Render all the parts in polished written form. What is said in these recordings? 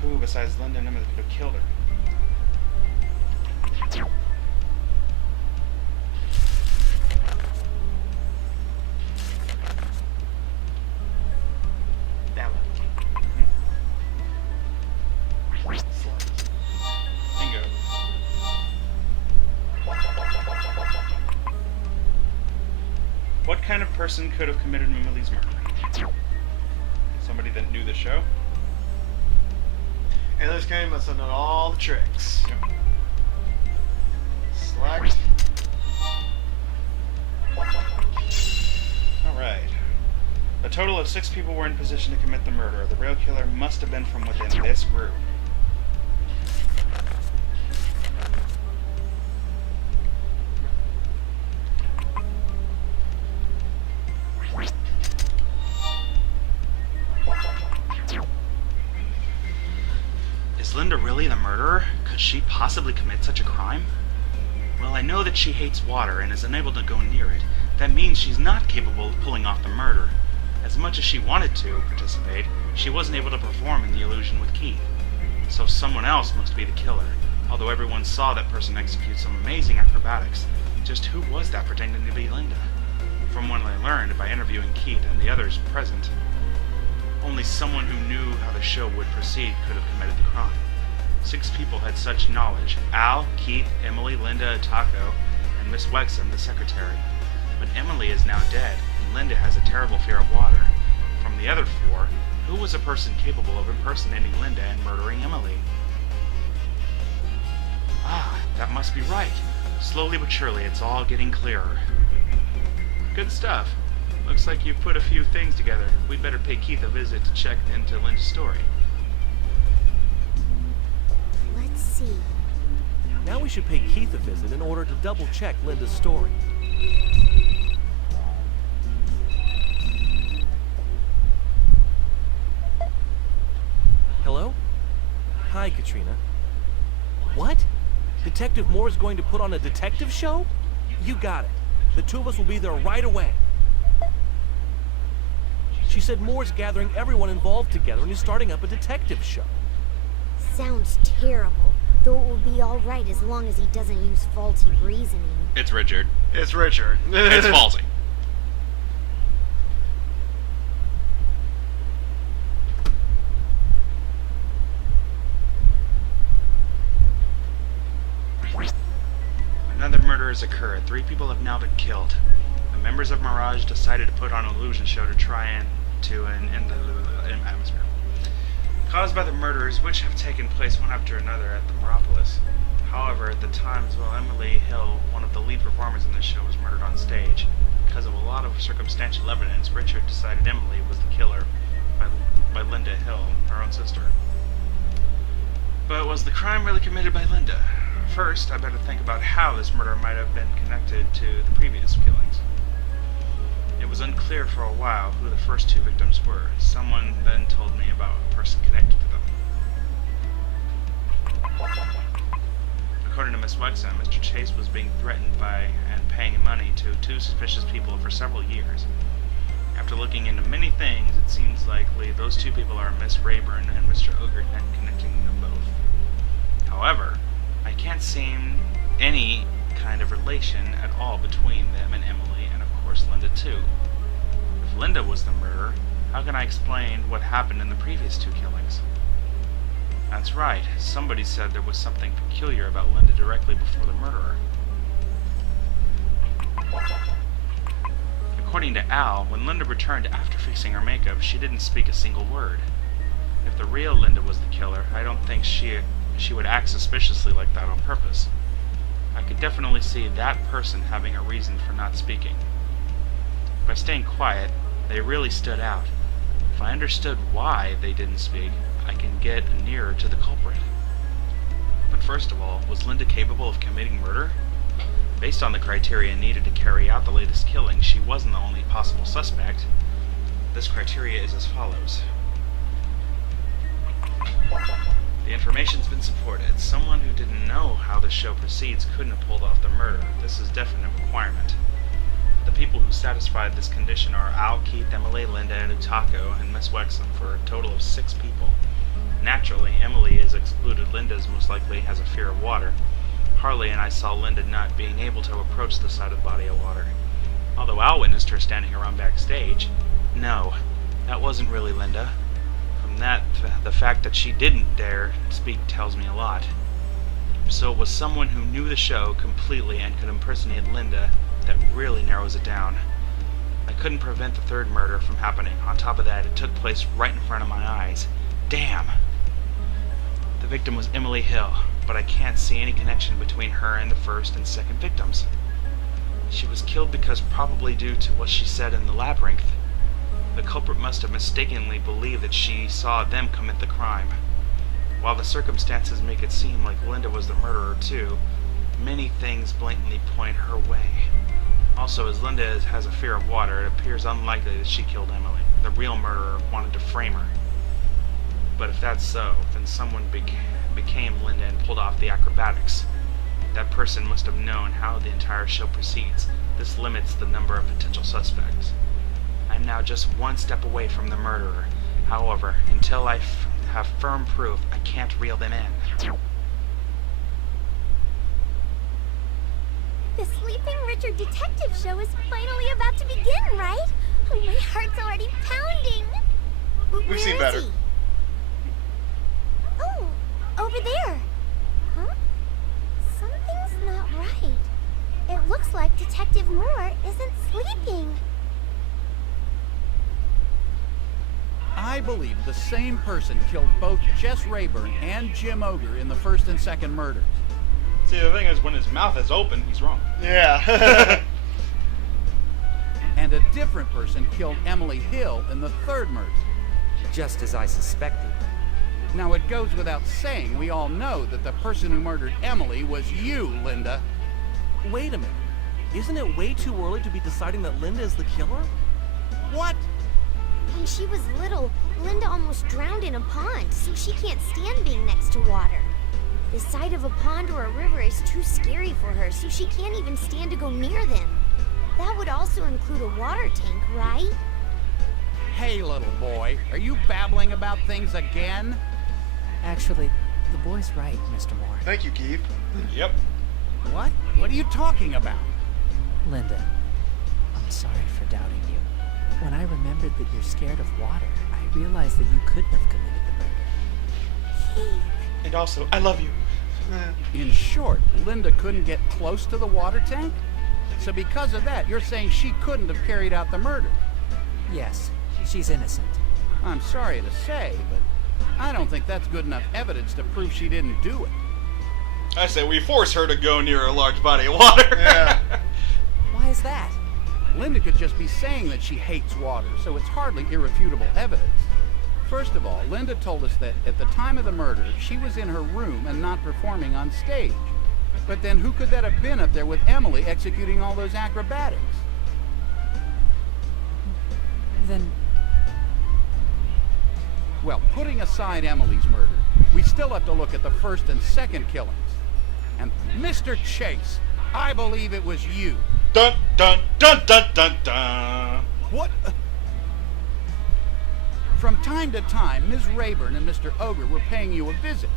Who besides Linda and Emily could have killed her? That one. Bingo. What kind of person could have committed Emily's murder? Somebody that knew the show? And this game must have known all the tricks. Yep. Select. Alright. A total of 6 people were in position to commit the murder. The real killer must have been from within this group. Is Linda really the murderer? Could she possibly commit such a crime? Well, I know that she hates water and is unable to go near it. That means she's not capable of pulling off the murder. As much as she wanted to participate, she wasn't able to perform in the illusion with Keith. So someone else must be the killer, although everyone saw that person execute some amazing acrobatics. Just who was that pretending to be Linda? From what I learned by interviewing Keith and the others present, only someone who knew how the show would proceed could have committed the crime. 6 people had such knowledge: Al, Keith, Emily, Linda, Taco, and Miss Wexham, the secretary. But Emily is now dead, and Linda has a terrible fear of water. From the other 4, who was a person capable of impersonating Linda and murdering Emily? Ah, that must be right. Slowly but surely, it's all getting clearer. Good stuff. Looks like you've put a few things together. We'd better pay Keith a visit to check into Linda's story. Let's see. Now we should pay Keith a visit in order to double-check Linda's story. Hello? Hi, Katrina. What? Detective Moore is going to put on a detective show? You got it. The 2 of us will be there right away. She said Moore's gathering everyone involved together and is starting up a detective show. Sounds terrible, though it will be all right as long as he doesn't use faulty reasoning. It's Richard. It's Richard. It's faulty. Another murder has occurred. 3 people have now been killed. The members of Mirage decided to put on an illusion show to try and end the atmosphere caused by the murders, which have taken place one after another at the Mirapolis. However, at the times while Emily Hill, one of the lead performers in this show, was murdered on stage, because of a lot of circumstantial evidence, Richard decided Emily was the killer by Linda Hill, her own sister. But was the crime really committed by Linda? First, I better think about how this murder might have been connected to the previous killings. It was unclear for a while who the first 2 victims were. Someone then told me about a person connected to them. According to Miss Wexham, Mr. Chase was being threatened by and paying money to 2 suspicious people for several years. After looking into many things, it seems likely those 2 people are Miss Rayburn and Mr. Ogerton, connecting them both. However, I can't see any kind of relation at all between them and Emily, and of course Linda too. If Linda was the murderer, how can I explain what happened in the previous 2 killings? That's right, somebody said there was something peculiar about Linda directly before the murderer. According to Al, when Linda returned after fixing her makeup, she didn't speak a single word. If the real Linda was the killer, I don't think she would act suspiciously like that on purpose. I could definitely see that person having a reason for not speaking. By staying quiet, they really stood out. If I understood why they didn't speak, I can get nearer to the culprit. But first of all, was Linda capable of committing murder? Based on the criteria needed to carry out the latest killing, she wasn't the only possible suspect. This criteria is as follows. The information's been supported. Someone who didn't know how the show proceeds couldn't have pulled off the murder. This is definite requirement. The people who satisfied this condition are Al, Keith, Emily, Linda, and Utako, and Miss Wexham, for a total of 6 people. Naturally, Emily is excluded. Linda's most likely has a fear of water. Harley and I saw Linda not being able to approach the side of the body of water. Although Al witnessed her standing around backstage, no, that wasn't really Linda. From that, the fact that she didn't dare speak tells me a lot. So it was someone who knew the show completely and could impersonate Linda. That really narrows it down. I couldn't prevent the third murder from happening. On top of that, it took place right in front of my eyes. Damn! The victim was Emily Hill, but I can't see any connection between her and the first and second victims. She was killed because probably due to what she said in the labyrinth. The culprit must have mistakenly believed that she saw them commit the crime. While the circumstances make it seem like Linda was the murderer too, many things blatantly point her way. Also, as Linda has a fear of water, it appears unlikely that she killed Emily. The real murderer wanted to frame her. But if that's so, then someone became Linda and pulled off the acrobatics. That person must have known how the entire show proceeds. This limits the number of potential suspects. I'm now just one step away from the murderer. However, until I have firm proof, I can't reel them in. The Sleeping Richard detective show is finally about to begin, right? Oh, my heart's already pounding. We've seen Where is better. he? Oh, over there. Huh? Something's not right. It looks like Detective Moore isn't sleeping. I believe the same person killed both Jess Rayburn and Jim Ogre in the first and second murders. See, the thing is, when his mouth is open, he's wrong. Yeah. And a different person killed Emily Hill in the third murder. Just as I suspected. Now, it goes without saying, we all know that the person who murdered Emily was you, Linda. Wait a minute. Isn't it way too early to be deciding that Linda is the killer? What? When she was little, Linda almost drowned in a pond, so she can't stand being next to water. The sight of a pond or a river is too scary for her, so she can't even stand to go near them. That would also include a water tank, right? Hey, little boy, are you babbling about things again? Actually, the boy's right, Mr. Moore. Thank you, Keith. Yep. What? What are you talking about? Linda, I'm sorry for doubting you. When I remembered that you're scared of water, I realized that you couldn't have committed the murder. And also, I love you. In short, Linda couldn't get close to the water tank? So because of that, you're saying she couldn't have carried out the murder? Yes, she's innocent. I'm sorry to say, but I don't think that's good enough evidence to prove she didn't do it. I say we force her to go near a large body of water. Yeah. Why is that? Linda could just be saying that she hates water, so it's hardly irrefutable evidence. First of all, Linda told us that at the time of the murder, she was in her room and not performing on stage. But then who could that have been up there with Emily executing all those acrobatics? Then, Well, putting aside Emily's murder, we still have to look at the first and second killings. And Mr. Chase, I believe it was you. Dun dun dun dun dun dun. What? From time to time, Ms. Rayburn and Mr. Ogre were paying you a visit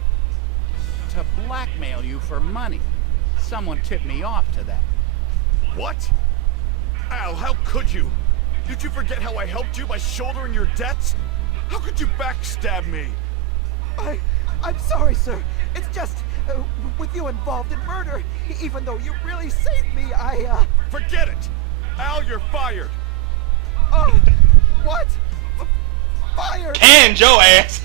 to blackmail you for money. Someone tipped me off to that. What? Al, how could you? Did you forget how I helped you by shouldering your debts? How could you backstab me? I'm sorry, sir. It's just, with you involved in murder, even though you really saved me, Forget it! Al, you're fired! What? Fired? And Joe ass.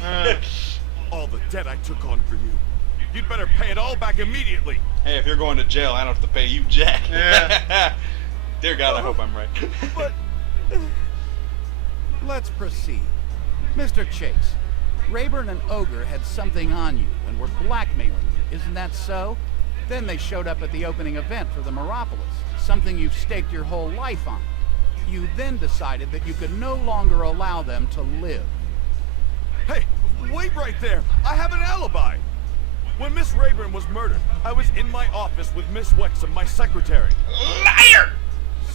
All the debt I took on for you. You'd better pay it all back immediately. Hey, if you're going to jail, I don't have to pay you jack. Yeah. Dear God, I hope I'm right. But, Let's proceed. Mr. Chase, Rayburn and Ogre had something on you and were blackmailing you, isn't that so? Then they showed up at the opening event for the Mirapolis, something you've staked your whole life on. You then decided that you could no longer allow them to live. Hey, wait right there! I have an alibi! When Miss Rayburn was murdered, I was in my office with Miss Wexham, my secretary. Liar!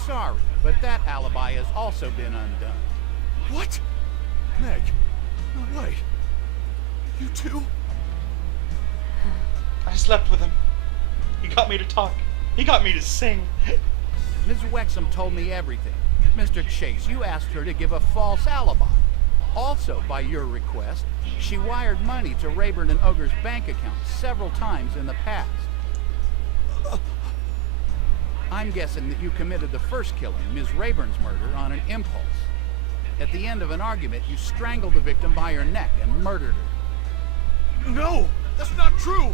Sorry, but that alibi has also been undone. What? Meg, no way. You too? I slept with him. He got me to talk. He got me to sing. Ms. Wexham told me everything. Mr. Chase, you asked her to give a false alibi. Also, by your request, she wired money to Rayburn and Ogre's bank accounts several times in the past. I'm guessing that you committed the first killing, Ms. Rayburn's murder, on an impulse. At the end of an argument, you strangled the victim by her neck and murdered her. No, that's not true!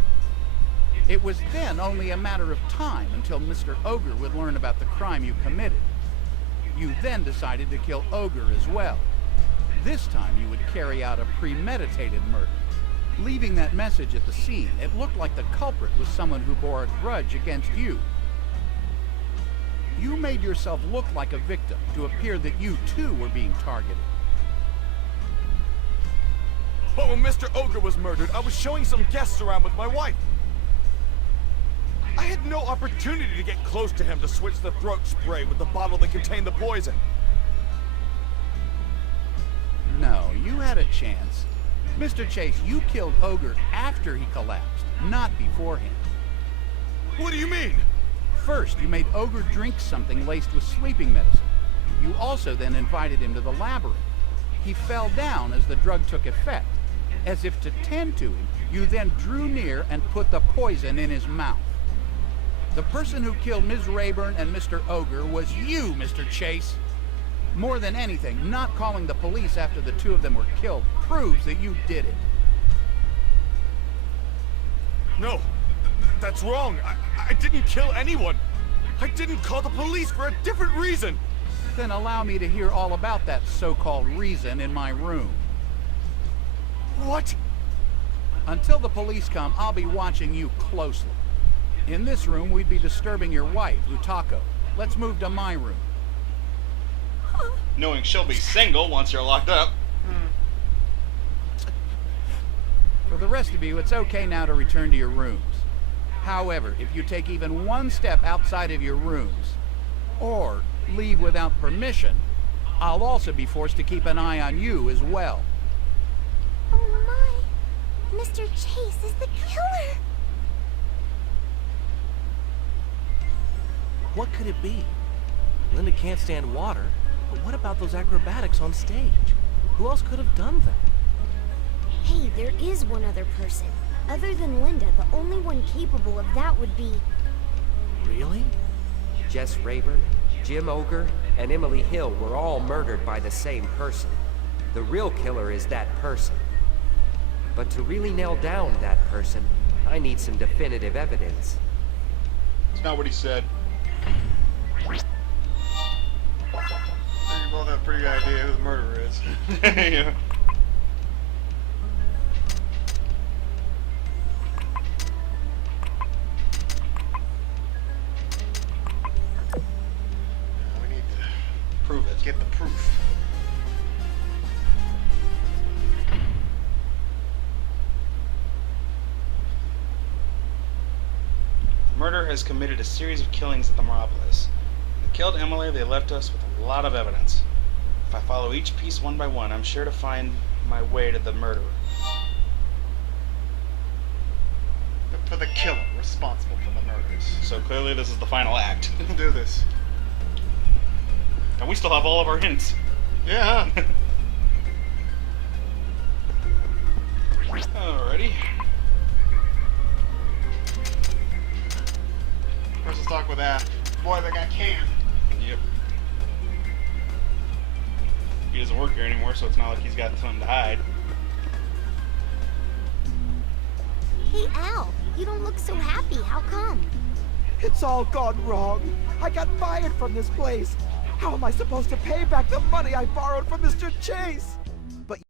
It was then only a matter of time until Mr. Ogre would learn about the crime you committed. You then decided to kill Ogre as well. This time you would carry out a premeditated murder. Leaving that message at the scene, it looked like the culprit was someone who bore a grudge against you. You made yourself look like a victim to appear that you too were being targeted. But when Mr. Ogre was murdered, I was showing some guests around with my wife. I had no opportunity to get close to him to switch the throat spray with the bottle that contained the poison. No, you had a chance. Mr. Chase, you killed Ogre after he collapsed, not beforehand. What do you mean? First, you made Ogre drink something laced with sleeping medicine. You also then invited him to the labyrinth. He fell down as the drug took effect. As if to tend to him, you then drew near and put the poison in his mouth. The person who killed Ms. Rayburn and Mr. Ogre was you, Mr. Chase. More than anything, not calling the police after the two of them were killed proves that you did it. No, that's wrong. I didn't kill anyone. I didn't call the police for a different reason. Then allow me to hear all about that so-called reason in my room. What? Until the police come, I'll be watching you closely. In this room, we'd be disturbing your wife, Utako. Let's move to my room. Knowing she'll be single once you're locked up. For the rest of you, it's okay now to return to your rooms. However, if you take even one step outside of your rooms, or leave without permission, I'll also be forced to keep an eye on you as well. Oh my! Mr. Chase is the killer! What could it be? Linda can't stand water, but what about those acrobatics on stage? Who else could have done that? Hey, there is one other person. Other than Linda, the only one capable of that would be... Really? Jess Rayburn, Jim Ogre, and Emily Hill were all murdered by the same person. The real killer is that person. But to really nail down that person, I need some definitive evidence. It's not what he said. I think you both have a pretty good idea who the murderer is. Yeah. We need to prove it. Get the proof. The murderer has committed a series of killings at the Mirapolis. When they killed Emily, they left us with a lot of evidence. If I follow each piece one by one, I'm sure to find my way to the murderer. For the killer responsible for the murders. So clearly this is the final act. Let's do this. And we still have all of our hints. Yeah. Alrighty. First let's talk with that boy that got canned. Yep. He doesn't work here anymore, so it's not like he's got something to hide. Hey, Al, you don't look so happy. How come? It's all gone wrong. I got fired from this place. How am I supposed to pay back the money I borrowed from Mr. Chase?